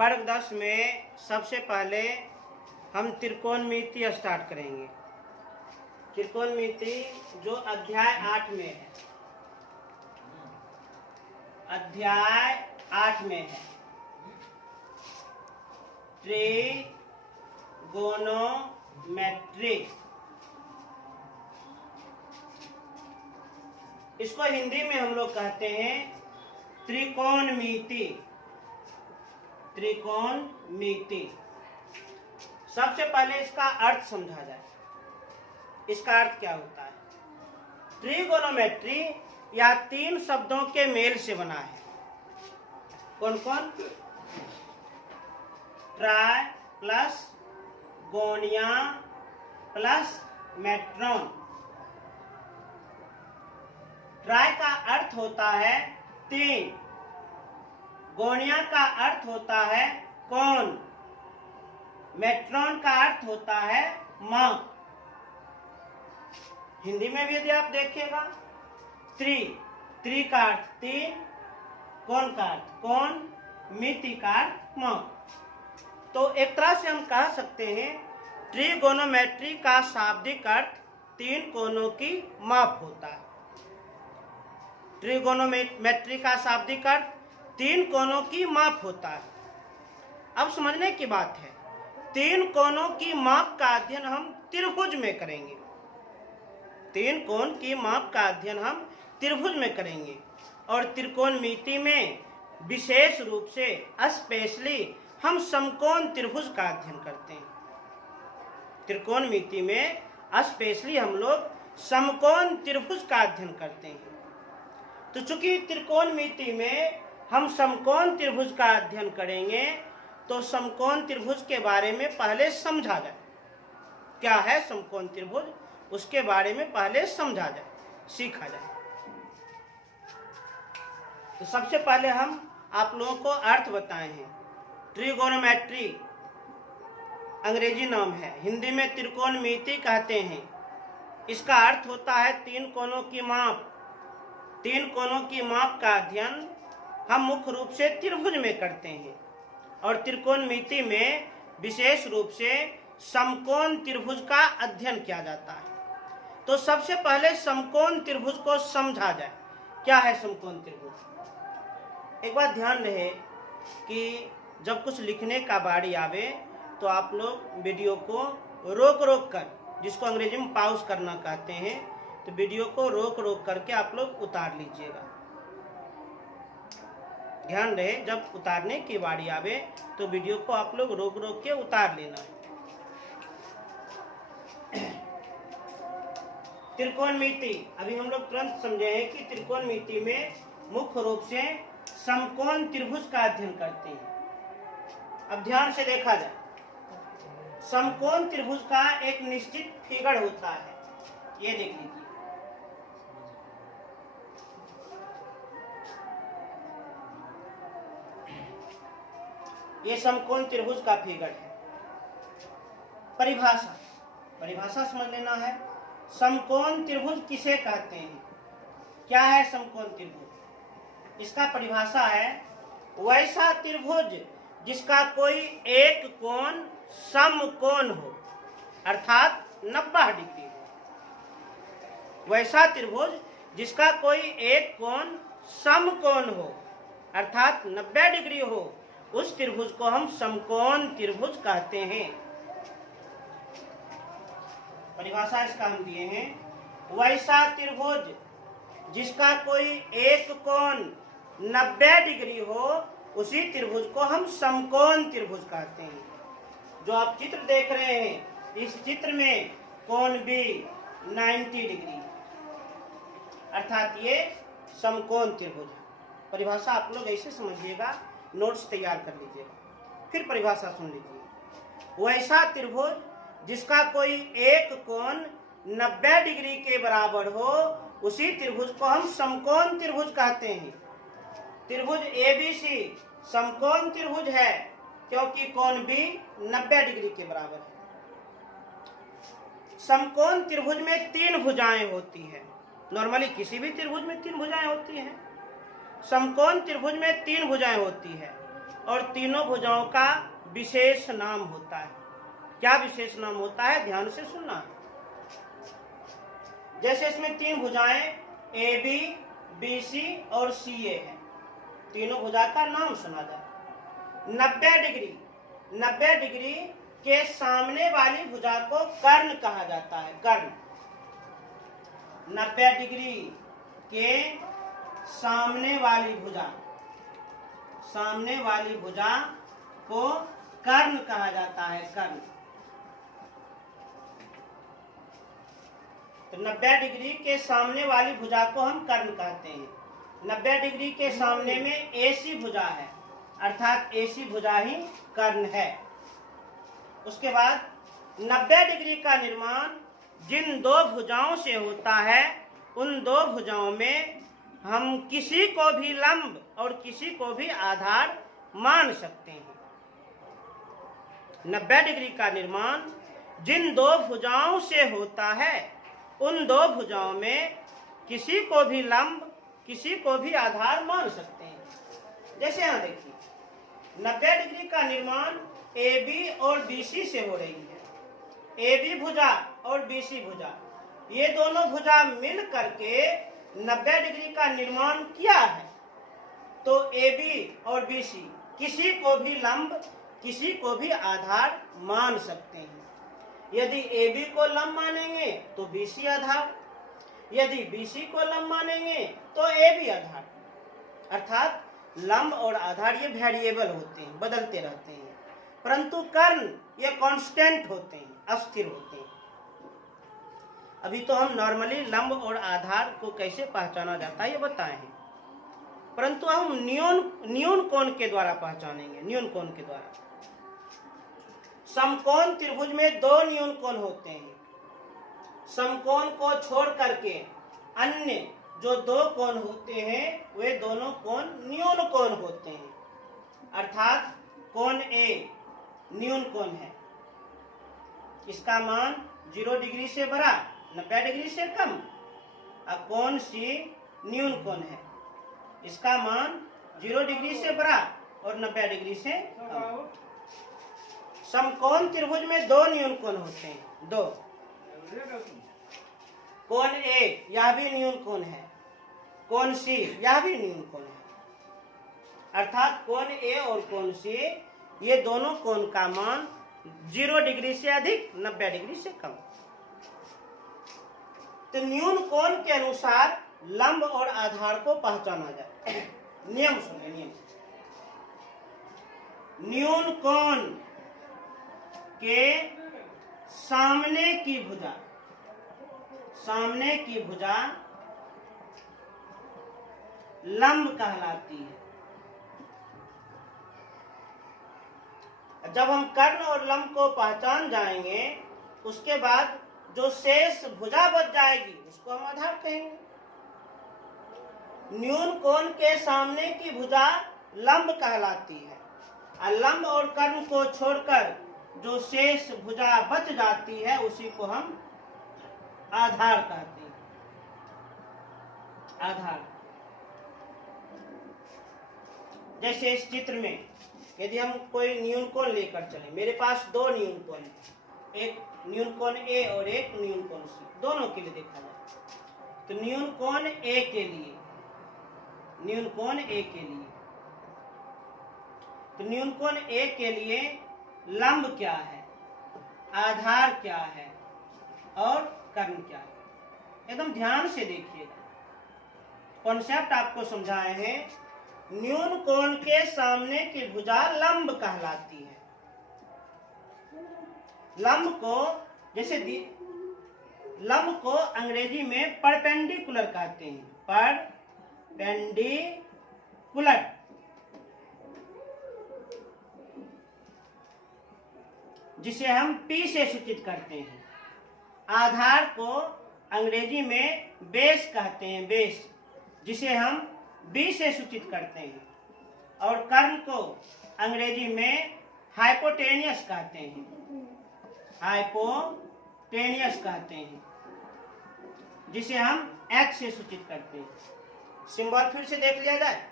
वर्ग 10 में सबसे पहले हम त्रिकोणमिति स्टार्ट करेंगे। त्रिकोणमिति जो अध्याय 8 में है, अध्याय 8 में है, ट्रिगोनोमेट्री। इसको हिंदी में हम लोग कहते हैं त्रिकोणमिति। त्रिकोणमिति। सबसे पहले इसका अर्थ समझा जाए। इसका अर्थ क्या होता है? ट्रिगोनोमेट्री या 3 शब्दों के मेल से बना है। कौन कौन? ट्राई प्लस गोनिया प्लस मेट्रॉन। ट्राई का अर्थ होता है 3, गोनिया का अर्थ होता है कौन, मेट्रॉन का अर्थ होता है मां। हिंदी में भी यदि आप देखिएगा, त्रि का अर्थ 3, कौन का अर्थ कौन, मिति का अर्थ मां। तो एक तरह से हम कह सकते हैं ट्रिगोनोमेट्री का शाब्दिक अर्थ 3 कोणों की माप होता है। ट्रिगोनोमेट्री का शाब्दिक अर्थ 3 कोणों की माप होता है। अब समझने की बात है, 3 कोणों की माप का अध्ययन हम त्रिभुज में करेंगे। 3 कोण की माप का अध्ययन हम त्रिभुज में करेंगे। और त्रिकोणमिति में विशेष रूप से स्पेशली हम समकोण त्रिभुज का अध्ययन करते हैं। त्रिकोणमिति में स्पेशली हम लोग समकोण त्रिभुज का अध्ययन करते हैं। तो चूंकि त्रिकोणमिति में हम समकोण त्रिभुज का अध्ययन करेंगे, तो समकोण त्रिभुज के बारे में पहले समझा जाए। क्या है समकोण त्रिभुज, उसके बारे में पहले समझा जाए, सीखा जाए। तो सबसे पहले हम आप लोगों को अर्थ बताए हैं। ट्रिगोनोमेट्री अंग्रेजी नाम है, हिंदी में त्रिकोणमिति कहते हैं। इसका अर्थ होता है 3 कोणों की माप। 3 कोणों की माप का अध्ययन हम मुख्य रूप से त्रिभुज में करते हैं। और त्रिकोणमिति में विशेष रूप से समकोण त्रिभुज का अध्ययन किया जाता है। तो सबसे पहले समकोण त्रिभुज को समझा जाए। क्या है समकोण त्रिभुज? एक बात ध्यान रहे कि जब कुछ लिखने का बारी आवे तो आप लोग वीडियो को रोक रोक कर, जिसको अंग्रेजी में पॉज करना कहते हैं, तो वीडियो को रोक रोक करके आप लोग उतार लीजिएगा। ध्यान रहे, जब उतारने की बारी आवे तो वीडियो को आप लोग रोक रोक के उतार लेना है। त्रिकोणमिति अभी हम लोग तुरंत समझे हैं कि त्रिकोणमिति में मुख्य रूप से समकोण त्रिभुज का अध्ययन करते हैं। अब ध्यान से देखा जाए, समकोण त्रिभुज का एक निश्चित फिगर होता है। ये देख लीजिए, ये समकोण त्रिभुज का फिगर है। परिभाषा समझ लेना है। समकोण त्रिभुज किसे कहते हैं? क्या है समकोण त्रिभुज? इसका परिभाषा है वैसा त्रिभुज जिसका कोई एक कोण समकोण हो, अर्थात 90 डिग्री हो। वैसा त्रिभुज जिसका कोई एक कोण समकोण हो, अर्थात 90 डिग्री हो, उस त्रिभुज को हम समकोण त्रिभुज कहते हैं। परिभाषा इसका हम दिए हैं, वैसा त्रिभुज जिसका कोई एक कोण 90 डिग्री हो, उसी त्रिभुज को हम समकोण त्रिभुज कहते हैं। जो आप चित्र देख रहे हैं, इस चित्र में कोण भी 90 डिग्री, अर्थात ये समकोण त्रिभुज है। परिभाषा आप लोग ऐसे समझिएगा, नोट्स तैयार कर लीजिएगा, फिर परिभाषा सुन लीजिए। वैसा त्रिभुज जिसका कोई एक कोण 90 डिग्री के बराबर हो, उसी त्रिभुज को हम समकोण त्रिभुज कहते हैं। त्रिभुज ABC समकोण त्रिभुज है, क्योंकि कोण भी 90 डिग्री के बराबर है। समकोण त्रिभुज में 3 भुजाएं होती है। नॉर्मली किसी भी त्रिभुज में 3 भुजाएं होती हैं। समकोण त्रिभुज में 3 भुजाएं होती है और तीनों भुजाओं का विशेष नाम होता है। क्या विशेष नाम होता है? ध्यान से सुनना। जैसे इसमें 3 भुजाएं AB, BC और CA है। तीनों भुजा का नाम सुना जाए। 90 डिग्री के सामने वाली भुजा को कर्ण कहा जाता है। कर्ण। 90 डिग्री के सामने वाली भुजा को कर्ण कहा जाता है। कर्ण। तो 90 डिग्री के सामने वाली भुजा को हम कर्ण कहते हैं। 90 डिग्री के सामने में AC भुजा है, अर्थात AC भुजा ही कर्ण है। उसके बाद 90 डिग्री का निर्माण जिन 2 भुजाओं से होता है, उन 2 भुजाओं में हम किसी को भी लंब और किसी को भी आधार मान सकते हैं। 90 डिग्री का निर्माण जिन 2 भुजाओं से होता है, उन 2 भुजाओं में किसी को भी लंब किसी को भी आधार मान सकते हैं। जैसे यहाँ देखिए, 90 डिग्री का निर्माण AB और BC से हो रही है। AB भुजा और BC भुजा, ये दोनों भुजा मिल करके 90 डिग्री का निर्माण किया है। तो AB और BC किसी को भी लंब किसी को भी आधार मान सकते हैं। यदि AB को लंब मानेंगे तो BC आधार, यदि BC को लंब मानेंगे तो AB आधार। अर्थात लंब और आधार ये वेरिएबल होते हैं, बदलते रहते हैं, परंतु कर्ण ये कांस्टेंट होते हैं, अस्थिर होते हैं। अभी तो हम नॉर्मली लंब और आधार को कैसे पहचाना जाता है ये बताए हैं, परंतु हम न्यून कोण के द्वारा पहचानेंगे। न्यून कोण के द्वारा समकोण त्रिभुज में 2 न्यून कोण होते हैं। समकोण को छोड़ करके अन्य जो 2 कोण होते हैं वे दोनों कोण न्यून कोण होते हैं। अर्थात कोण A न्यून कोण है, इसका मान 0 डिग्री से बड़ा 90 डिग्री से कम। और कोण C न्यून कोण है, इसका मान 0 डिग्री से बड़ा और 90 डिग्री से कम। समकोण त्रिभुज में 2 न्यून कोण होते हैं। 2 कोण A यह भी न्यून कोण है, कोण C यह भी न्यून कोण है। अर्थात कोण A और कोण C ये दोनों कोण का मान 0 डिग्री से अधिक 90 डिग्री से कम। तो न्यून कोण के अनुसार लंब और आधार को पहचाना जाए। नियम सुनिए। नियम, न्यून कोण के सामने की भुजा लंब कहलाती है। जब हम कर्ण और लंब को पहचान जाएंगे, उसके बाद जो शेष भुजा बच जाएगी उसको हम आधार कहेंगे। न्यून कोण के सामने की भुजा लंब कहलाती है और लंब और कर्ण को छोड़कर जो शेष भुजा बच जाती है उसी को हम आधार कहते हैं। आधार। जैसे इस चित्र में यदि हम कोई न्यून कोण लेकर चले, मेरे पास 2 न्यून कोण है, एक न्यून कोण A और एक न्यून कोण C, दोनों के लिए देखा जाए तो न्यून कोण A के लिए तो न्यून कोण A के लिए लंब क्या है, आधार क्या है और कर्ण क्या है, एकदम ध्यान से देखिएगा। कॉन्सेप्ट आपको समझाए हैं। न्यून कोण के सामने की भुजा लंब कहलाती है। लंब को अंग्रेजी में परपेंडिकुलर कहते हैं। परपेंडिकुलर। जिसे हम P से सूचित करते हैं। आधार को अंग्रेजी में बेस कहते हैं, बेस, जिसे हम B से सूचित करते हैं। और कर्ण को अंग्रेजी में हाइपोटेनियस कहते हैं, जिसे हम H से सूचित करते हैं। सिंबल फिर से देख लिया जाए।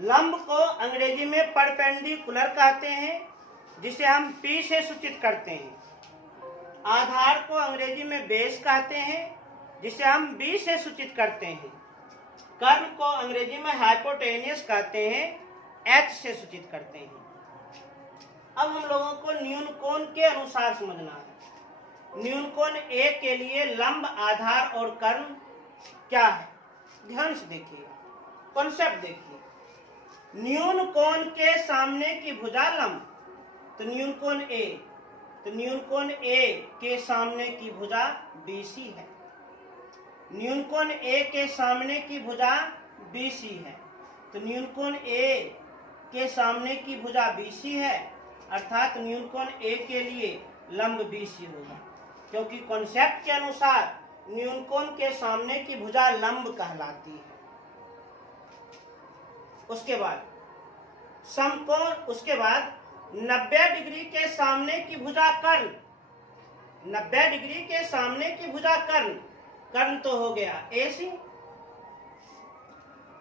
लंब को अंग्रेजी में परपेंडिकुलर कहते हैं, जिसे हम P से सूचित करते हैं। आधार को अंग्रेजी में बेस कहते हैं, जिसे हम B से सूचित करते हैं। कर्ण को अंग्रेजी में हाइपोटेनियस कहते हैं, H से सूचित करते हैं। अब हम लोगों को न्यून कोण के अनुसार समझना है। न्यून कोण A के लिए लंब, आधार और कर्ण क्या है, ध्यान से देखिए, कॉन्सेप्ट देखिए। न्यून कोण के सामने की भुजा लंब, तो न्यून कोण A, तो न्यून कोण A के सामने की भुजा BC है। न्यून कोण A के सामने की भुजा BC है, तो न्यून कोण A के सामने की भुजा BC है, अर्थात न्यून कोण A के लिए लंब BC होगा, क्योंकि कॉन्सेप्ट के अनुसार न्यून कोण के सामने की भुजा लंब कहलाती है। उसके बाद समकोण, उसके बाद 90 डिग्री के सामने की भुजा कर्ण, 90 डिग्री के सामने की भुजा कर्ण, कर्ण तो हो गया AC।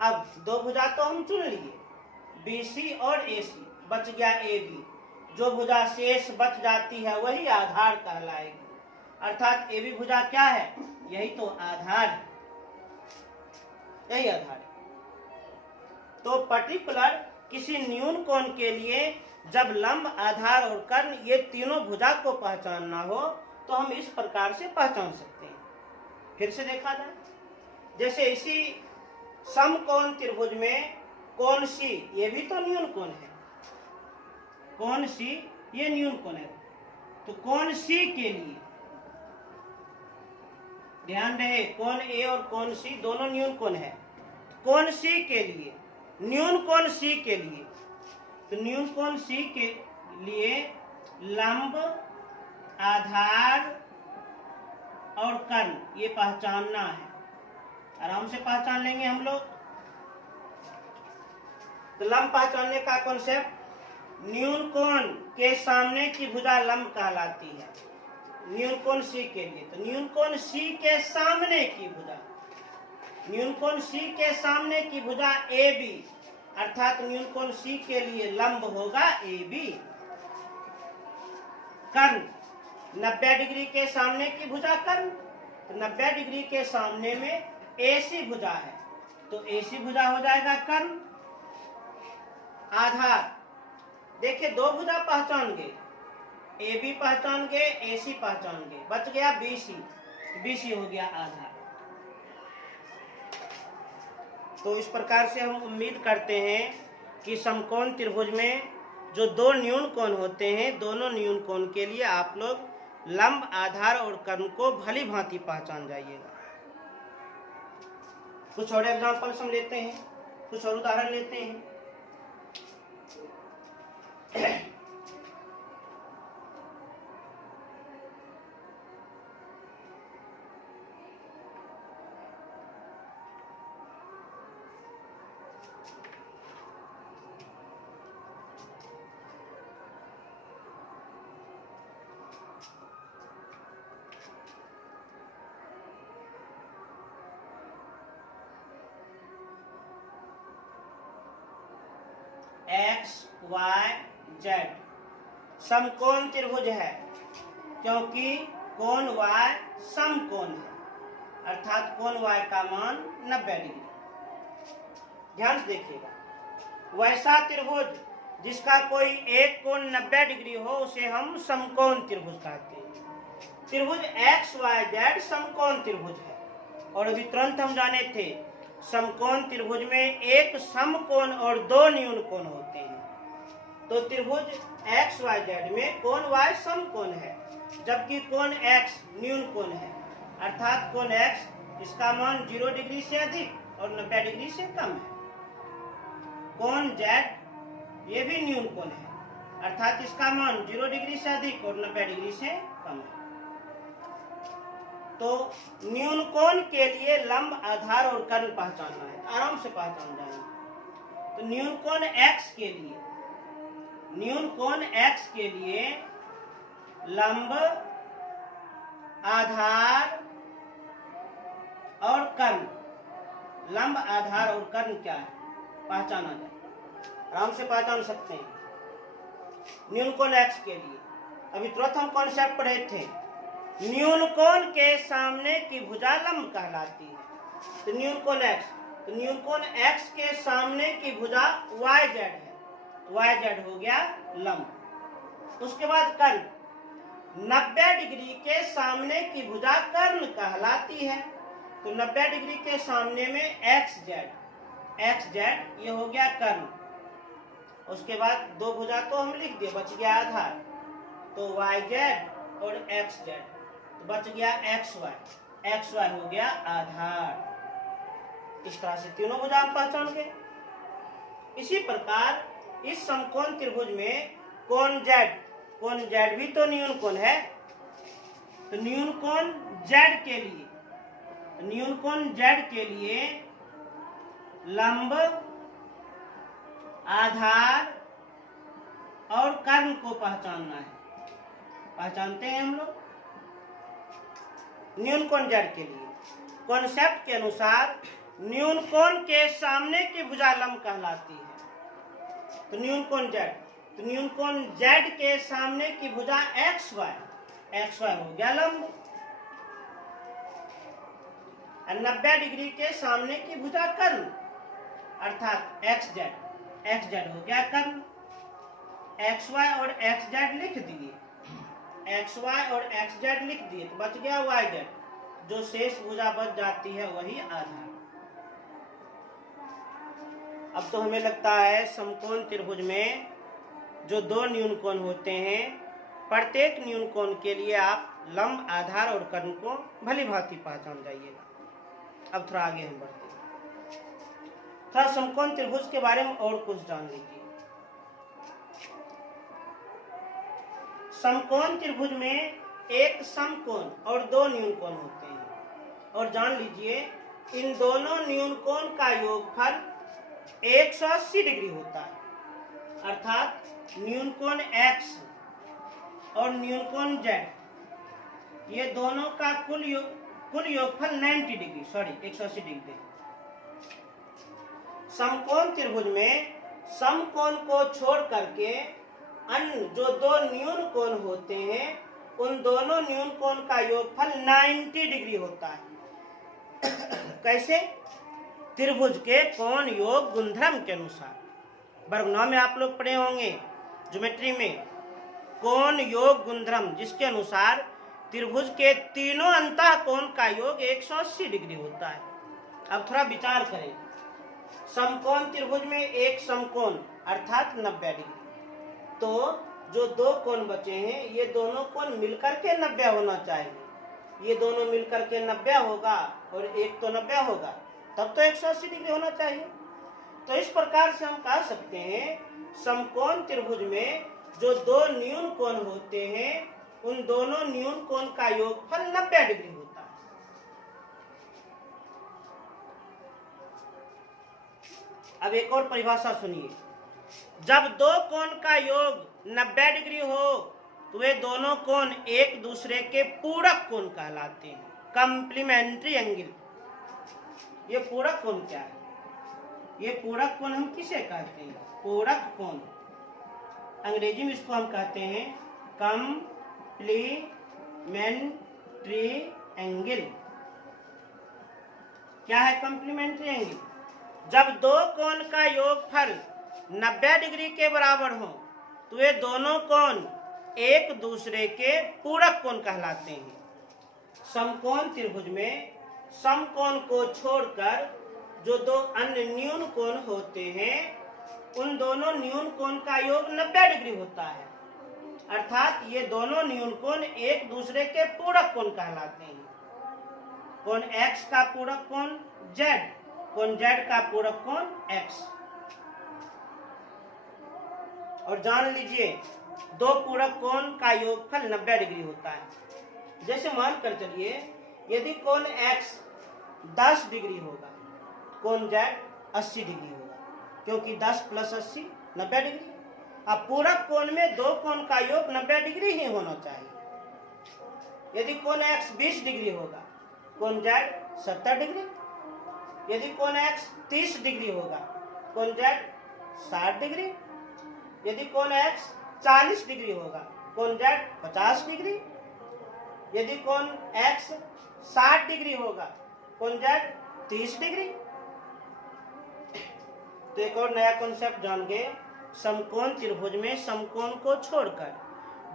अब दो भुजा तो हम चुन लिए, BC और AC, बच गया AB। जो भुजा शेष बच जाती है वही आधार कहलाएगी, अर्थात AB भुजा क्या है, यही तो आधार है, यही आधार है। तो पर्टिकुलर किसी न्यून कोण के लिए जब लंब, आधार और कर्ण ये तीनों भुजा को पहचानना हो तो हम इस प्रकार से पहचान सकते हैं। फिर से देखा जाए, जैसे इसी समकोण त्रिभुज में कोण C, ये भी तो न्यून कोण है, कोण C ये न्यून कोण है। तो कोण C के लिए ध्यान रहे, कोण A और कोण C दोनों न्यून कोण है। कोण C के लिए, न्यून कोण C के लिए, तो न्यून कोण C के लिए लंब, आधार और कर्ण ये पहचानना है। आराम से पहचान लेंगे हम लोग। तो लंब पहचानने का कॉन्सेप्ट, न्यून कोण के सामने की भुजा लंब कहलाती है, न्यून कोण C के लिए। तो न्यून कोण C के सामने की भुजा, न्यून कोण C के सामने की भुजा AB, अर्थात न्यून कोण C के लिए लंब होगा AB। कर्ण, 90 डिग्री के सामने की भुजा कर्ण, तो 90 डिग्री के सामने में AC भुजा है, तो AC भुजा हो जाएगा कर्ण। आधार, देखिए दो भुजा पहचान गए, AB पहचान गए, AC पहचान गए, बच गया BC, BC हो गया आधार। तो इस प्रकार से हम उम्मीद करते हैं कि समकोण त्रिभुज में जो दो न्यून कोण होते हैं, दोनों न्यून कोण के लिए आप लोग लंब, आधार और कर्ण को भली भांति पहचान जाइएगा। कुछ और एग्जांपल्स हम लेते हैं, कुछ और उदाहरण लेते हैं। X, Y, Z समकोण त्रिभुज है, क्योंकि कोण Y समकोण है, अर्थात कोण Y का मान 90 डिग्री। ध्यान से देखिएगा, वैसा त्रिभुज जिसका कोई एक कोण 90 डिग्री हो उसे हम समकोण त्रिभुज कहते हैं। त्रिभुज XYZ समकोण त्रिभुज है, और अभी तुरंत हम जाने थे समकोण त्रिभुज में एक समकोण और दो न्यून कोण होते हैं। तो त्रिभुज XYZ में कोण Y समकोण है, जबकि कोण X न्यून कोण है, अर्थात कोण X इसका मान 0 डिग्री से अधिक और 90 डिग्री से कम है। कोण Z ये भी न्यून कोण है, अर्थात इसका मान 0 डिग्री से अधिक और 90 डिग्री से कम है। तो न्यून कोण के लिए लंब, आधार और कर्ण पहचानना है, आराम से पहचान जाएंगे। तो न्यून कोण X के लिए, न्यून कोण X के लिए लंब, आधार और कर्ण, लंब, आधार और कर्ण क्या है, पहचाना जाए। आराम से पहचान सकते हैं। न्यून कोण x के लिए अभी तुरंत हम कॉन्सेप्ट पढ़े थे, न्यून कोण के सामने की भुजा लंब कहलाती है। तो न्यून कोण x, तो न्यून कोण x के सामने की भुजा yz है, तो yz हो गया लंब। उसके बाद कर्ण, 90 डिग्री के सामने की भुजा कर्ण कहलाती है, तो 90 डिग्री के सामने में xz ये हो गया कर्ण। उसके बाद दो भुजा तो हम लिख दिए, बच गया आधार, तो yz और xz, तो बच गया xy हो गया आधार। इस तरह से तीनों भुजा हम पहचान गए। इसी प्रकार इस समकोण त्रिभुज में कोण z भी तो न्यून कोण है, तो न्यून कोण z के लिए लंब, आधार और कर्ण को पहचानना है। पहचानते हैं हम लोग। न्यून कोण z के लिए कॉन्सेप्ट के अनुसार न्यून कोण के सामने की भुजा लंब कहलाती है, तो न्यून कोण z के सामने की भुजा xy हो गया लंब। 90 डिग्री के सामने की भुजा कर्ण अर्थात xz हो गया कर्ण। xy और xz लिख दिए, तो बच गया yz, जो शेष भुजा बच जाती है वही आधार। अब तो हमें लगता है समकोण त्रिभुज में जो दो न्यून कोण होते हैं, प्रत्येक न्यून कोण के लिए आप लंब, आधार और कर्ण को भली भांति पहचान जाइएगा। अब थोड़ा आगे हम बढ़ते हैं, थोड़ा समकोण त्रिभुज के बारे में और कुछ जान लीजिए। समकोण त्रिभुज में एक समकोण और दो न्यून कोण होते हैं, और जान लीजिए इन दोनों न्यून कोण का योगफल 180 डिग्री होता है, अर्थात न्यून कोण x और न्यून कोण z, ये दोनों का कुल योगफल 90 डिग्री, 180 डिग्री। समकोण त्रिभुज में समकोण को छोड़ करके अन्य जो दो न्यून कोण होते हैं, उन दोनों न्यून कोण का योगफल 90 डिग्री होता है। कैसे? त्रिभुज के कोण योग गुणधर्म के अनुसार। वर्ग 9 में आप लोग पढ़े होंगे ज्योमेट्री में, कोण योग गुणधर्म, जिसके अनुसार त्रिभुज के तीनों अंतः कोण का योग 180 डिग्री होता है। अब थोड़ा विचार करें, समकोण त्रिभुज में एक समकोण अर्थात 90 डिग्री, तो जो दो कोण बचे हैं ये दोनों कोण मिलकर के 90 होना चाहिए। ये दोनों मिलकर के 90 होगा और एक तो 90 होगा, तब तो 180 डिग्री होना चाहिए। तो इस प्रकार से हम कह सकते हैं समकोण त्रिभुज में जो दो न्यून कोण होते हैं, उन दोनों न्यून कोण का योगफल 90 डिग्री होता है। अब एक और परिभाषा सुनिए, जब दो कोण का योग 90 डिग्री हो तो वे दोनों कोण एक दूसरे के पूरक कोण कहलाते हैं, कॉम्प्लीमेंट्री एंगल। ये पूरक कोण क्या है? ये पूरक कोण हम किसे कहते हैं? पूरक कोण, अंग्रेजी में इसको हम कहते हैं कॉम्प्लीमेंट्री एंगल। क्या है कॉम्प्लीमेंट्री एंगल? जब दो कोण का योगफल 90 डिग्री के बराबर हो तो वे दोनों कोण एक दूसरे के पूरक कोण कहलाते हैं। समकोण त्रिभुज में समकोण को छोड़कर जो दो अन्य न्यून कोण होते हैं, उन दोनों न्यून कोण का योग 90 डिग्री होता है, अर्थात ये दोनों न्यून कोण एक दूसरे के पूरक कोण कहलाते हैं। कोण x का पूरक कोण z, कोण z का पूरक कोण x। और जान लीजिए दो पूरक कोण का योगफल 90 डिग्री होता है। जैसे मान कर चलिए यदि कोण x 10 डिग्री होगा, कोण z 80 डिग्री होगा, क्योंकि 10 प्लस 80 90 डिग्री। अब पूरक कोण में दो कोण का योग 90 डिग्री ही होना चाहिए। यदि कोण x 20 डिग्री होगा, कोण z 70 डिग्री। यदि कोण x 30 डिग्री होगा, कोण z 60 डिग्री। यदि कोण x 40 डिग्री होगा, कोण z 50 डिग्री। यदि कोण x 60 डिग्री होगा, कोण z 30 डिग्री। तो एक और नया कॉन्सेप्ट जान गए, समकोण त्रिभुज में समकोण को छोड़कर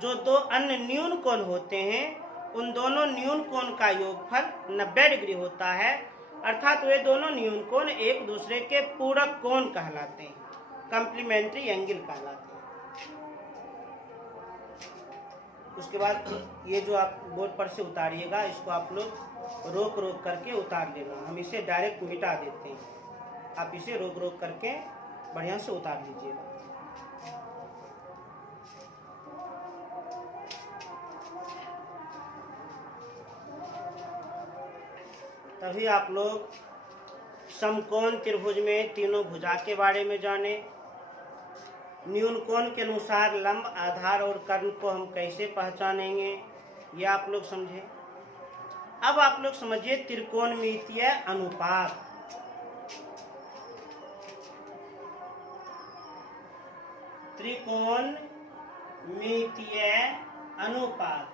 जो दो अन्य न्यून कोण होते हैं, उन दोनों न्यून कोण का योगफल 90 डिग्री होता है, अर्थात वे दोनों न्यून कोण एक दूसरे के पूरक कोण कहलाते हैं, कॉम्प्लीमेंट्री एंगल कहलाते हैं। उसके बाद ये जो आप बोर्ड पर से उतारिएगा, इसको आप लोग रोक रोक करके उतार लेना। हम इसे डायरेक्ट मिटा देते हैं, आप इसे रोक रोक करके बढ़िया से उतार लीजिएगा। तभी आप लोग समकोण त्रिभुज में तीनों भुजा के बारे में जाने, न्यून कोण के अनुसार लंब, आधार और कर्ण को हम कैसे पहचानेंगे, ये आप लोग समझे। अब आप लोग समझिए त्रिकोणमितीय अनुपात। त्रिकोणमितीय अनुपात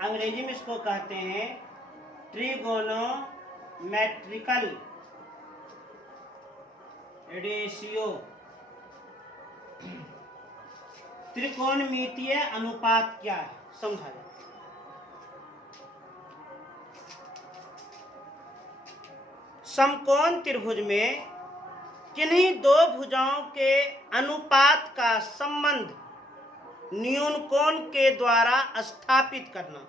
अंग्रेजी में इसको कहते हैं ट्रिगोनोमेट्रिकल रेशियो। त्रिकोणमितीय अनुपात क्या है, समझा जाए। समकोण त्रिभुज में किन्हीं दो भुजाओं के अनुपात का संबंध न्यून कोण के द्वारा स्थापित करना।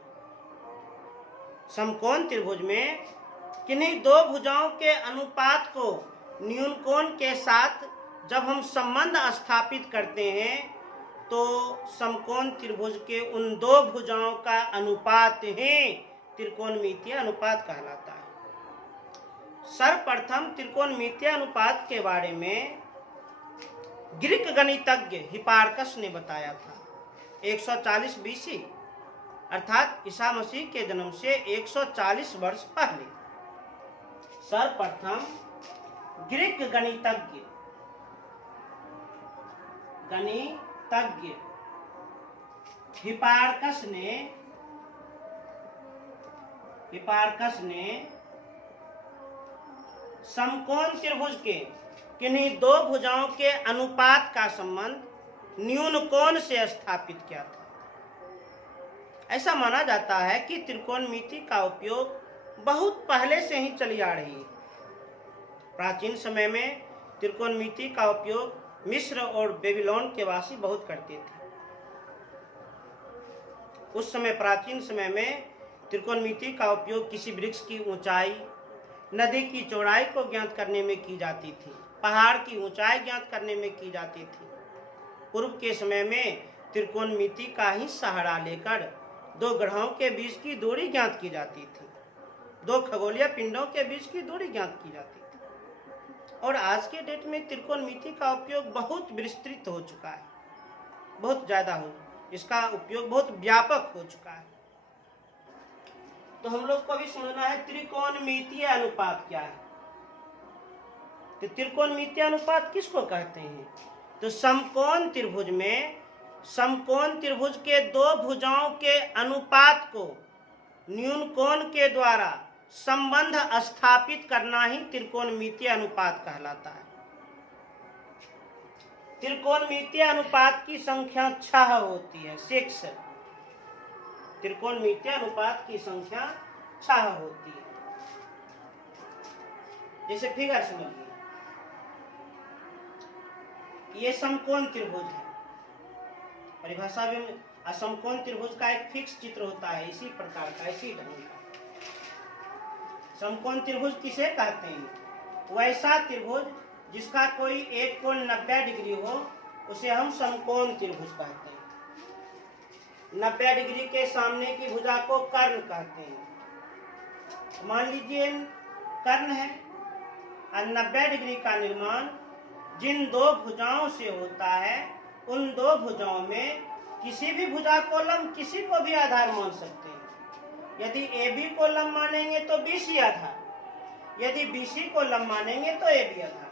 समकोण त्रिभुज में किन्हीं दो भुजाओं के अनुपात को न्यून कोण के साथ जब हम संबंध स्थापित करते हैं, तो समकोण त्रिभुज के उन दो भुजाओं का अनुपात ही त्रिकोणमितीय अनुपात कहलाता है। सर्वप्रथम त्रिकोणमितीय अनुपात के बारे में ग्रीक गणितज्ञ हिपार्कस ने बताया था 140 BC, अर्थात ईसा मसीह के जन्म से 140 वर्ष पहले। सर्वप्रथम ग्रीक गणितज्ञ हिपार्कस ने समकोण त्रिभुज के किन्हीं दो भुजाओं के अनुपात का संबंध न्यून कोण से स्थापित किया था। ऐसा माना जाता है कि त्रिकोणमिति का उपयोग बहुत पहले से ही चली आ रही है। प्राचीन समय में त्रिकोणमिति का उपयोग मिस्र और बेबीलोन के वासी बहुत करते थे। उस समय प्राचीन समय में त्रिकोणमिति का उपयोग किसी वृक्ष की ऊंचाई, नदी की चौड़ाई को ज्ञात करने में की जाती थी, पहाड़ की ऊंचाई ज्ञात करने में की जाती थी। पूर्व के समय में त्रिकोणमिति का ही सहारा लेकर दो ग्रहों के बीच की दूरी ज्ञात की जाती थी, दो खगोलीय पिंडों के बीच की दूरी ज्ञात की जाती थी। और आज के डेट में त्रिकोणमिति का उपयोग बहुत विस्तृत हो चुका है, बहुत ज्यादा इसका उपयोग बहुत व्यापक हो चुका है। तो हम लोग को भी समझना है त्रिकोणमितीय अनुपात क्या है। तो त्रिकोणमितीय अनुपात किसको कहते हैं? तो समकोण त्रिभुज में समकोण त्रिभुज के दो भुजाओं के अनुपात को न्यून कोण के द्वारा संबंध स्थापित करना ही त्रिकोणमितीय अनुपात कहलाता है। त्रिकोणमितीय अनुपात की संख्या 6 होती है, 6। त्रिकोणमितीय अनुपात की संख्या 6 होती है। जैसे फिगर समझिए, ये समकोण त्रिभुज है। परिभाषा में असमकोण त्रिभुज का एक फिक्स चित्र होता है, इसी प्रकार का, इसी ढंग का। समकोण त्रिभुज किसे कहते हैं? वैसा त्रिभुज जिसका कोई एक कोण 90 डिग्री हो, उसे हम समकोण त्रिभुज कहते हैं। 90 डिग्री के सामने की भुजा को कर्ण कहते हैं। मान लीजिए कर्ण है और 90 डिग्री का निर्माण जिन दो भुजाओं से होता है, उन दो भुजाओं में किसी भी भुजा को लंब किसी को भी आधार मान सकते हैं। यदि ए बी को लंब मानेंगे तो BC आधार, यदि BC को लंब मानेंगे तो AB आधार।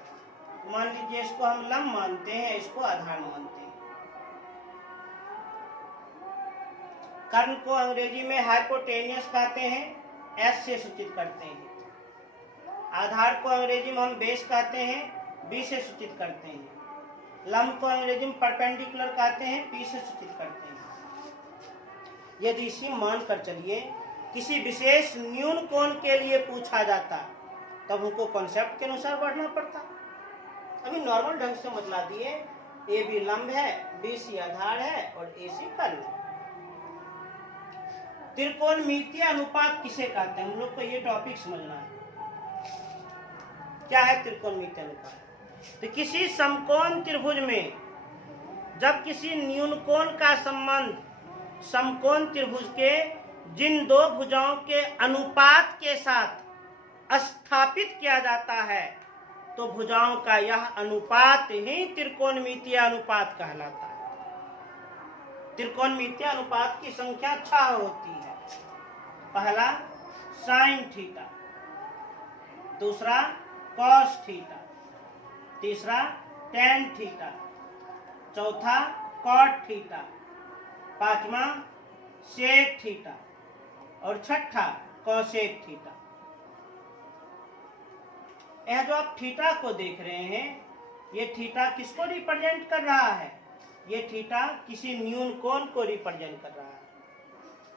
मान लीजिए इसको हम लंब मानते हैं, इसको आधार मानते हैं। कर्ण को अंग्रेजी में हाइपोटेनियस कहते हैं, S से सूचित करते हैं। आधार को अंग्रेजी में हम बेस कहते हैं, B से सूचित करते हैं। लंब को अंग्रेजी में परपेंडिकुलर कहते हैं, P से सूचित करते हैं। यदि इसी मानकर चलिए किसी विशेष न्यून कोण के लिए पूछा जाता तब हमको कॉन्सेप्ट के अनुसार बढ़ना पड़ता। अभी नॉर्मल ढंग से बतला दिए, AB लंब है, BC आधार है और AC कर्ण है। त्रिकोणमितीय अनुपात किसे कहते हैं, हम लोग को ये टॉपिक समझना है। क्या है त्रिकोणमितीय अनुपात? तो किसी समकोण त्रिभुज में जब किसी न्यून कोण का संबंध समकोण त्रिभुज के जिन दो भुजाओं के अनुपात के साथ स्थापित किया जाता है तो भुजाओं का यह अनुपात ही त्रिकोणमितीय अनुपात कहलाता है। त्रिकोणमितीय अनुपात की संख्या 6 होती है। पहला साइन थीटा, दूसरा कॉस थीटा, तीसरा टेन थीटा, चौथा कॉट थीटा, पांचवा सेक थीटा और छठा कोसेक थीटा। यह जो आप थीटा को देख रहे हैं, ये थीटा किसको रिप्रेजेंट कर रहा है? ये थीटा किसी न्यून कोण को रिप्रेजेंट कर रहा है।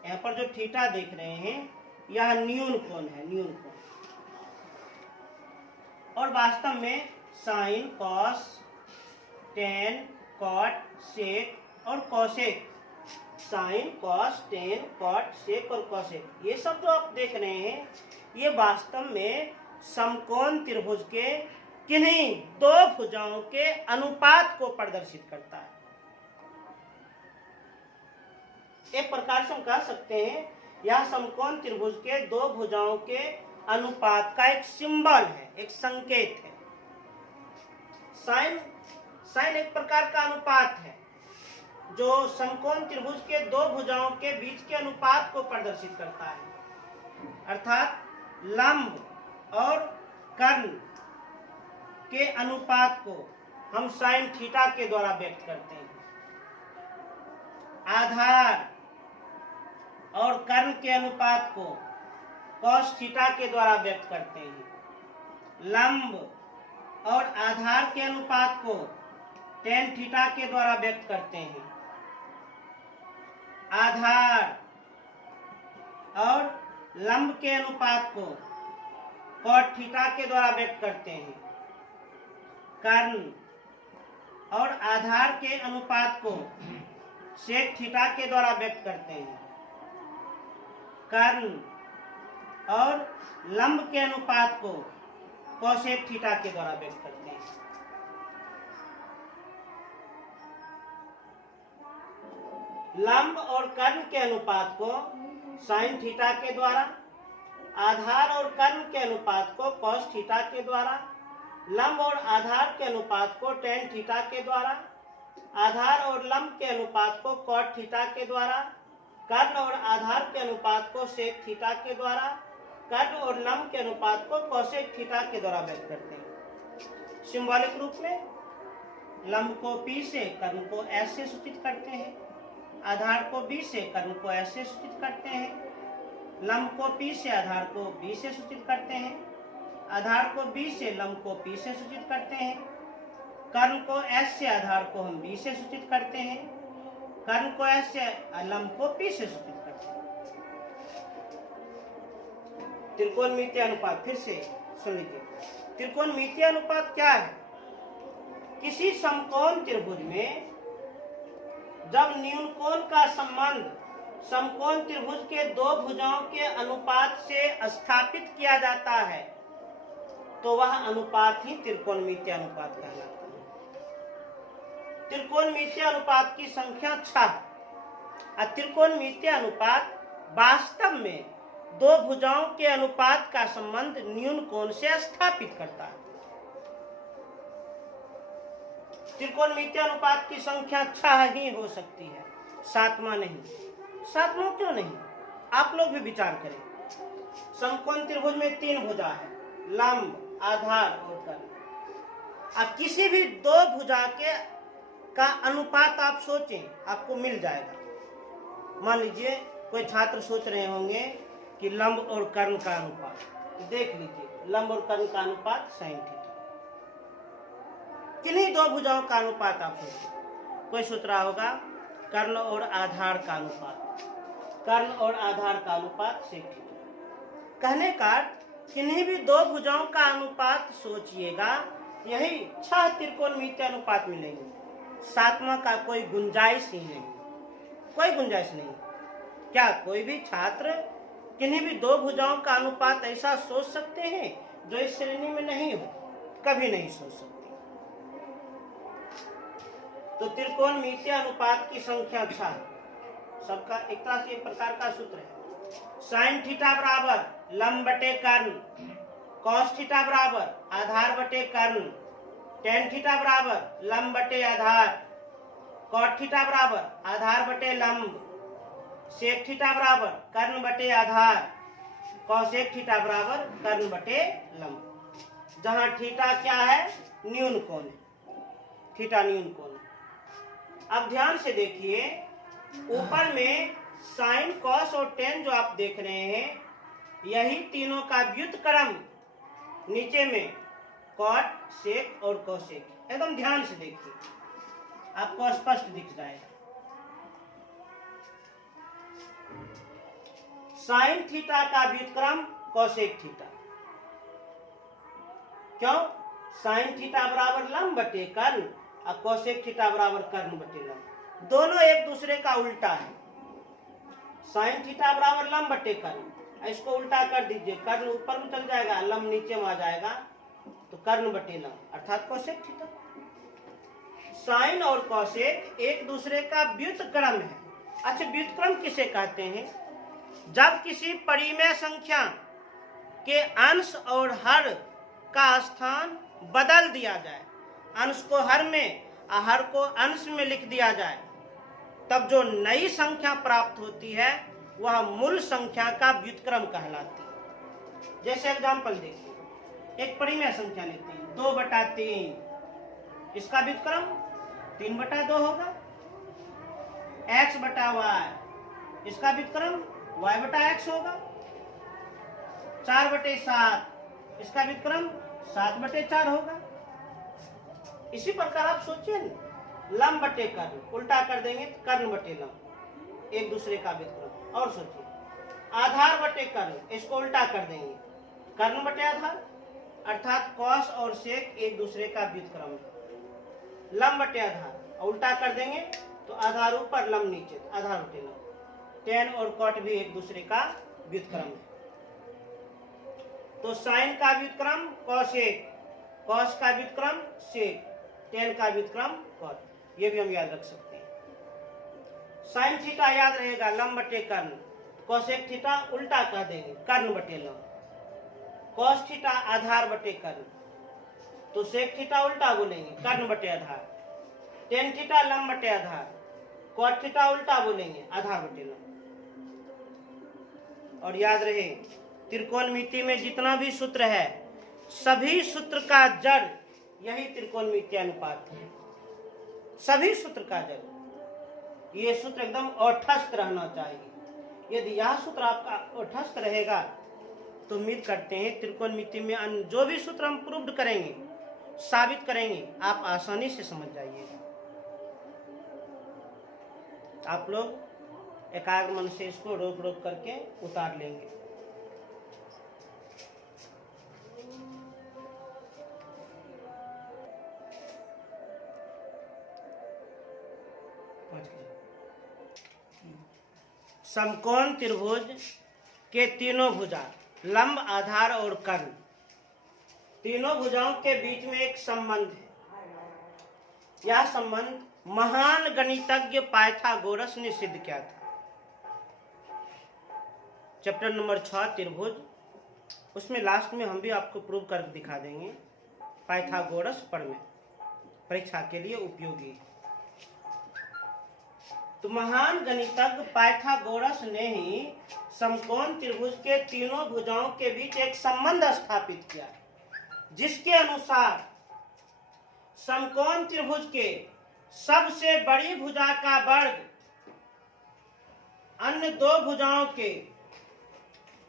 यहाँ पर जो थीटा देख रहे हैं यह न्यून कोण है, न्यून कोण। और वास्तव में sine, cos, tan, cot, sec और cosec, sine, cos, tan, cot, sec और कोसेक, ये सब जो आप देख रहे हैं ये वास्तव में समकोण त्रिभुज के किन्हीं दो भुजाओं के अनुपात को प्रदर्शित करता है। एक प्रकार से हम कह सकते हैं यह समकोण त्रिभुज के दो भुजाओं के अनुपात का एक सिंबल है, एक संकेत है। साइन एक प्रकार का अनुपात है जो समकोण त्रिभुज के दो भुजाओं के बीच के अनुपात को प्रदर्शित करता है। अर्थात लंब और कर्ण के अनुपात को हम साइन थीटा के द्वारा व्यक्त करते हैं। आधार और कर्ण के अनुपात को कॉस थीटा के द्वारा व्यक्त करते हैं। लंब और आधार के अनुपात को टेन थीटा के द्वारा व्यक्त करते हैं। आधार और लंब के अनुपात को कॉट थीटा के द्वारा व्यक्त करते हैं। कर्ण और आधार के अनुपात को सेक थीटा के द्वारा व्यक्त करते हैं। कर्ण और लंब के अनुपात को कोसेक थीटा के द्वारा व्यक्त करते हैं। लंब और कर्ण के अनुपात को साइन थीटा के द्वारा, आधार और कर्ण के अनुपात को कॉस थीटा के द्वारा, लंब और आधार के अनुपात को टेन थीटा के द्वारा, आधार और लंब के अनुपात को कॉट थीटा के द्वारा, कर्ण और आधार के अनुपात को सेक थीटा के द्वारा, कर्ण और लंब के अनुपात को कोसेक थीटा के द्वारा व्यक्त करते हैं। सिंबॉलिक रूप में लंब को P से, कर्ण को S से सूचित करते हैं। आधार को B से, कर्ण को S से सूचित करते हैं। लंब को P से, आधार को B से सूचित करते हैं। आधार को B से, लंब को P से सूचित करते हैं। कर्ण को S से, आधार को हम B से सूचित करते हैं। कर्ण को S से, लंब को P से सूचित करते हैं। त्रिकोणमितीय अनुपात फिर से सुन लीजिए। त्रिकोणमितीय अनुपात क्या है? किसी समकोण त्रिभुज में जब न्यून कोण का संबंध समकोण त्रिभुज के दो भुजाओं के अनुपात से स्थापित किया जाता है तो वह अनुपात ही त्रिकोणमितीय अनुपात कहलाता है। त्रिकोणमितीय अनुपात की संख्या 6। त्रिकोणमितीय अनुपात वास्तव में दो भुजाओं के अनुपात का संबंध न्यून कोण से स्थापित करता है। त्रिकोणमितीय अनुपात की संख्या 6 ही हो सकती है। सातवां नहीं। सातवां क्यों नहीं? आप लोग भी विचार करें। समकोण त्रिभुज में 3 भुजा है, लंब, आधार और कर्ण। अब किसी भी 2 भुजा के का अनुपात आप सोचें, आपको मिल जाएगा। मान लीजिए कोई छात्र सोच रहे होंगे कि लंब और कर्ण का अनुपात, देख लीजिए लंब और कर्ण का अनुपात sin थीटा। किन्हीं 2 भुजाओं का अनुपात आप सोचें। कोई सोच रहा होगा कर्ण और आधार का अनुपात, कर्ण और आधार का अनुपात sec थीटा। कहने का किन्हीं भी 2 भुजाओं का अनुपात सोचिएगा, यही 6 त्रिकोणमितीय अनुपात मिलेंगे। सातवां का कोई गुंजाइश ही नहीं, कोई गुंजाइश नहीं। क्या कोई भी छात्र किन्हीं भी 2 भुजाओं का अनुपात ऐसा सोच सकते हैं जो इस श्रेणी में नहीं हो? कभी नहीं सोच सकते। तो त्रिकोणमितीय अनुपात की संख्या 6, सबका एक तरह से एक प्रकार का सूत्र है। sin थीटा बराबर लंब बटे कर्ण, cos थीटा बराबर आधार बटे कर्ण, tan थीटा बराबर लंब बटे आधार, cot थीटा बराबर आधार बटे लंब, sec थीटा बराबर कर्ण बटे आधार, cosec थीटा बराबर कर्ण बटे लंब। जहां थीटा क्या है? न्यून कोण है, थीटा न्यून कोण है। अब ध्यान से देखिए, ऊपर में साइन, कॉस और टेन जो आप देख रहे हैं, यही तीनों का व्युत्क्रम नीचे में कॉट, सेक और कोसेक। एकदम ध्यान से देखिए, आपको स्पष्ट दिख जाएगा। साइन थीटा का व्युत्क्रम कोसेक थीटा। क्यों? साइन थीटा बराबर लंब बटे कर्ण और कोसेक थीटा बराबर कर्ण बटे लंब। दोनों एक दूसरे का उल्टा है। साइन थीटा बराबर लंब बटे कर्ण, इसको उल्टा कर दीजिए, कर्ण ऊपर में चल जाएगा, लंब नीचे में आ जाएगा, तो कर्ण बटे लंब अर्थात कोसेक थीटा। साइन और कोसेक एक दूसरे का व्युत्क्रम है। अच्छा, व्युत्क्रम किसे कहते हैं? जब किसी परिमेय संख्या के अंश और हर का स्थान बदल दिया जाए, अंश को हर में और हर को अंश में लिख दिया जाए, तब जो नई संख्या प्राप्त होती है वह मूल संख्या का व्युत्क्रम कहलाती है। जैसे एग्जांपल देखिए, एक परिमेय संख्या लेते हैं 2/3, इसका व्युत्क्रम 3/2 होगा। x/y, इसका व्युत्क्रम y/x होगा। 4/7, इसका व्युत्क्रम 7/4 होगा। इसी प्रकार आप सोचिए, लंब बटे कर्ण उल्टा कर देंगे तो कर्ण बटे लंब, एक दूसरे का व्युत्क्रम। और सोचिए, आधार बटे कर्ण, इसको उल्टा कर देंगे, कर्ण बटे आधार, अर्थात कॉस और सेक एक दूसरे का व्युत्क्रम। लंब बटे आधार उल्टा कर देंगे तो आधार ऊपर लंब नीचे, आधार बटे लंब। टेन और कॉट भी एक दूसरे का व्युत्क्रम है। तो साइन का व्युत्क्रम कोसेक, कॉस का व्युत्क्रम सेक, टेन का व्युत्क्रम कॉट। ये भी हम याद रख सकते हैं। साइन थीटा याद रहेगा लंब बटे कर्ण, कोसेक थीटा उल्टा कह देंगे कर्ण बटे लंब, कॉस थीटा आधार बटे कर्ण, तो सेक थीटा उल्टा बोलेंगे कर्ण बटे आधार, टेन थीटा लंब बटे आधार, कॉट थीटा उल्टा बोलेंगे आधार बटे लंब। और याद रहे, त्रिकोणमिति में जितना भी सूत्र है, सभी सूत्र का जड़ यही त्रिकोणमितीय अनुपात है। सभी सूत्र का जड़, ये सूत्र एकदम औठस्थ रहना चाहिए। यदि यह सूत्र आपका औठस्थ रहेगा तो उम्मीद करते हैं त्रिकोणमिति में जो भी सूत्र हम प्रूव्ड करेंगे, साबित करेंगे, आप आसानी से समझ जाइएगा। आप लोग एकाग्र मन से इसको रोक रोक करके उतार लेंगे। समकोण त्रिभुज के तीनों भुजा, लंब, आधार और कर्ण, तीनों भुजाओं के बीच में एक संबंध है। यह संबंध महान गणितज्ञ पाइथागोरस ने सिद्ध किया था। चैप्टर नंबर 6 त्रिभुज, उसमें लास्ट में हम भी आपको प्रूव कर दिखा देंगे। पाइथागोरस प्रमेय परीक्षा के लिए उपयोगी। तो महान गणितज्ञ पाइथागोरस ने ही समकोण त्रिभुज के तीनों भुजाओं के बीच एक संबंध स्थापित किया, जिसके अनुसार समकोण त्रिभुज के सबसे बड़ी भुजा का वर्ग अन्य दो भुजाओं के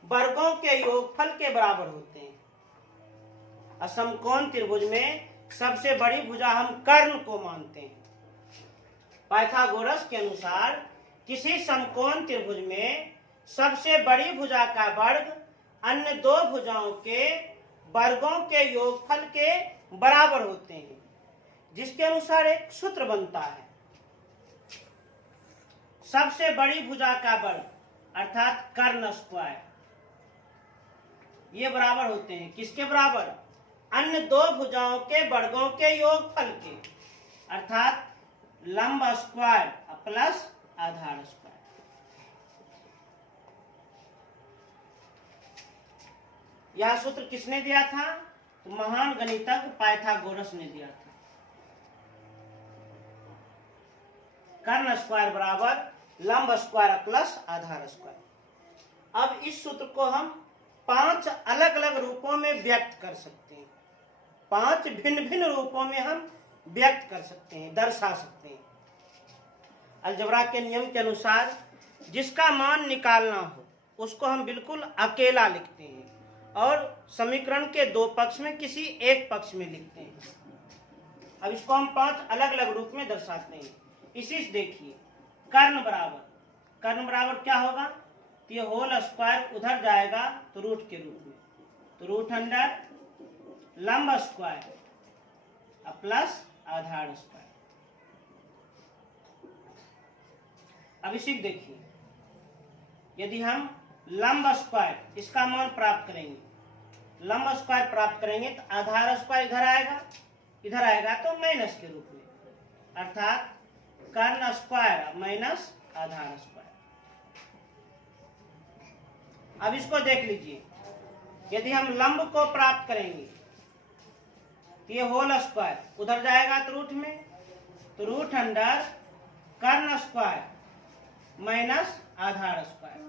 वर्गों के योगफल के बराबर होते हैं। समकोण त्रिभुज में सबसे बड़ी भुजा हम कर्ण को मानते हैं। पाइथागोरस के अनुसार किसी समकोण त्रिभुज में सबसे बड़ी भुजा का वर्ग अन्य दो भुजाओं के वर्गों के योगफल के बराबर होते हैं, जिसके अनुसार एक सूत्र बनता है। सबसे बड़ी भुजा का वर्ग अर्थात कर्ण स्क्वायर, ये बराबर होते हैं किसके बराबर? अन्य दो भुजाओं के वर्गों के योगफल के, अर्थात लंब स्क्वायर प्लस आधार स्क्वायर। यह सूत्र किसने दिया था? तो महान गणितज्ञ पाइथागोरस ने दिया था। कर्ण स्क्वायर बराबर लंब स्क्वायर प्लस आधार स्क्वायर। अब इस सूत्र को हम 5 अलग अलग रूपों में व्यक्त कर सकते हैं। 5 भिन्न भिन्न रूपों में हम व्यक्त कर सकते हैं, दर्शा सकते हैं। अलजेब्रा के नियम के अनुसार जिसका मान निकालना हो उसको हम बिल्कुल अकेला लिखते हैं और समीकरण के 2 पक्ष में किसी एक पक्ष में लिखते हैं। अब इसको हम 5 अलग अलग रूप में दर्शाते हैं। इसी से देखिए, कर्ण बराबर क्या होगा? तो ये होल स्क्वायर उधर जाएगा तो रूट के रूप में, तो रूट अंडर लंब स्क्वायर प्लस आधार स्क्वायर। अब इसी देखिए, यदि हम लंब स्क्वायर इसका मान प्राप्त करेंगे, लंब स्क्वायर प्राप्त करेंगे तो आधार स्क्वायर इधर आएगा तो माइनस के रूप में, अर्थात कर्ण स्क्वायर माइनस आधार स्क्वायर। अब इसको देख लीजिए, यदि हम लंब को प्राप्त करेंगे तो ये होल स्क्वायर उधर जाएगा तो रूट में, तो रूट अंडर कर्ण स्क्वायर माइनस आधार स्क्वायर।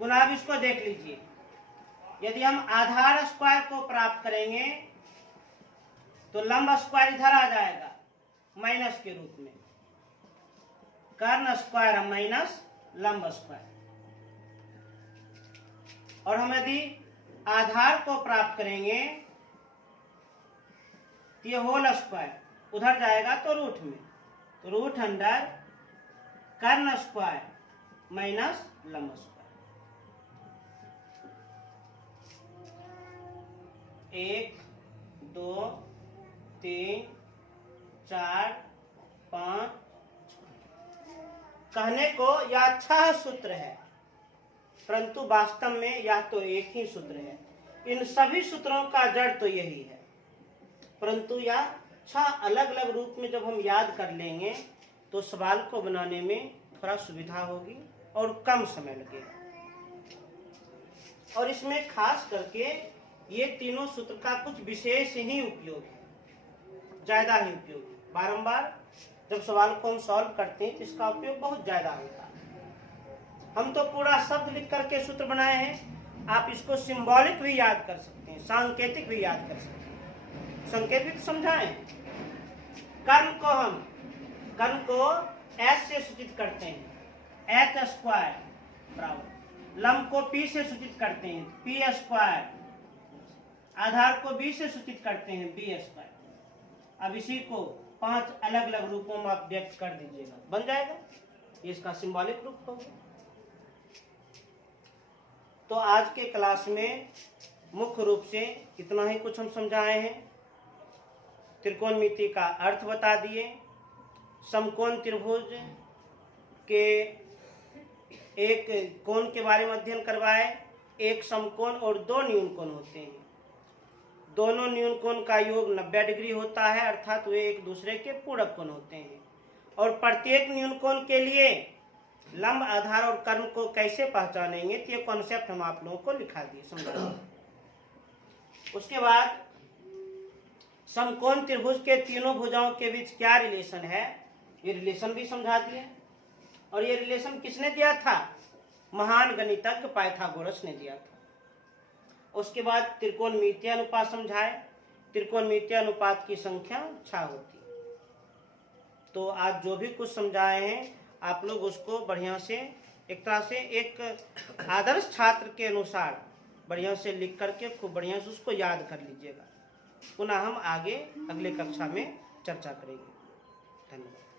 पुनः अब इसको देख लीजिए, यदि हम आधार स्क्वायर को प्राप्त करेंगे तो लंब स्क्वायर इधर आ जाएगा माइनस के रूप में, कर्ण स्क्वायर माइनस लंब स्क्वायर। और हम यदि आधार को प्राप्त करेंगे तो ये होल स्क्वायर उधर जाएगा तो रूट में, तो रूट अंडर कर्ण स्क्वायर माइनस लंब स्क्वायर। 1 2 3 4 5। कहने को यह 6 सूत्र है, परंतु वास्तव में यह तो एक ही सूत्र है। इन सभी सूत्रों का जड़ तो यही है, परंतु यह 6 अलग अलग रूप में जब हम याद कर लेंगे तो सवाल को बनाने में थोड़ा सुविधा होगी और कम समय लगेगा। और इसमें खास करके ये तीनों सूत्र का कुछ विशेष ही उपयोग है, ज्यादा ही उपयोग है। बारंबार जब सवाल को हम सॉल्व करते हैं तो इसका उपयोग बहुत ज्यादा होता है। हम तो पूरा शब्द लिख करके सूत्र बनाए हैं, आप इसको सिंबॉलिक भी याद कर सकते हैं, सांकेतिक भी याद कर सकते हैं। संकेत भी तो समझाएं। कर्ण को S से सूचित करते हैं, H स्क्वायर बराबर। लंब को P से सूचित करते हैं, P स्क्वायर। आधार को B से सूचित करते हैं, B स्क्वायर। अब इसी को 5 अलग अलग रूपों में आप व्यक्त कर दीजिएगा, बन जाएगा। ये इसका सिंबॉलिक रूप होगा। तो आज के क्लास में मुख्य रूप से इतना ही कुछ हम समझाए हैं। त्रिकोणमिति का अर्थ बता दिए, समकोण त्रिभुज के एक कोण के बारे में अध्ययन करवाए। एक समकोण और 2 न्यून कोण होते हैं। दोनों न्यून कोण का योग 90 डिग्री होता है, अर्थात वे एक दूसरे के पूरक कोण होते हैं। और प्रत्येक न्यून कोण के लिए लंब, आधार और कर्ण को कैसे पहचानेंगे, तो ये कॉन्सेप्ट हम आप लोगों को लिखा दिए, समझा। उसके बाद समकोण त्रिभुज के तीनों भुजाओं के बीच क्या रिलेशन है ये रिलेशन भी समझा दिया। और ये रिलेशन किसने दिया था? महान गणितज्ञ पाइथागोरस ने दिया था। उसके बाद त्रिकोणमितीय अनुपात समझाए। त्रिकोणमितीय अनुपात की संख्या 6 होती है। तो आज जो भी कुछ समझाए हैं आप लोग उसको बढ़िया से एक तरह से एक आदर्श छात्र के अनुसार बढ़िया से लिख करके खूब बढ़िया से उसको याद कर लीजिएगा। पुनः हम आगे अगले कक्षा में चर्चा करेंगे। धन्यवाद।